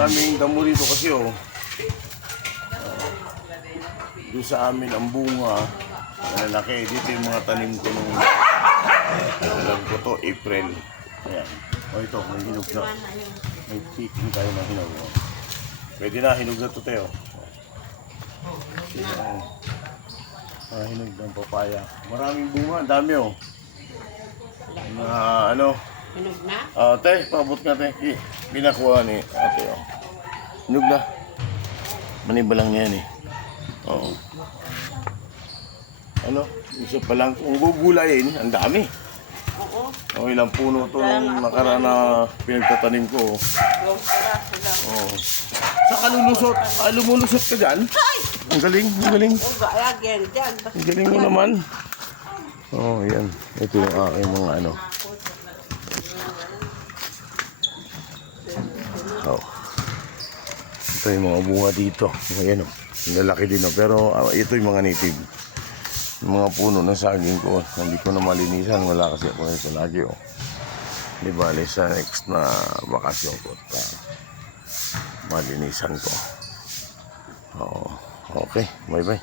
daming damo rito kasi oh. Doon sa amin ang bunga, malalaki. Dito yung mga tanim ko nung alam ko to, April. Ayan. O ito, may hinog na. May picking tayo na hinog. Oh. Pwede na, hinog na to tayo. Hinog ng papaya. Maraming bunga, ang dami oh. Ano? Hinog na? Te, paabot nga te. Pinakuha ni ate oh. Hinog na. Manibalang yan eh. Oo. Ano? Isa pa lang. Kung gugulayin, ang dami. Oo. O, ilang puno to nung nakaraan na pinagtatanim ko. Oo. Saka lulusot. Lumulusot ka dyan? Ang galing, ang galing. Ang galing mo naman. Oo, yan. Ito yung aking mga ano. Oh. Ito yung mga bunga dito. Ayan o. Lalaki din o. Pero ito yung mga native. Yung mga puno ng saging ko. Hindi ko na malinisan. Wala kasi ako nito lagi o. Di bali sa next na bakasyon ko. Malinisan ko. Oo. Okay. Bye bye.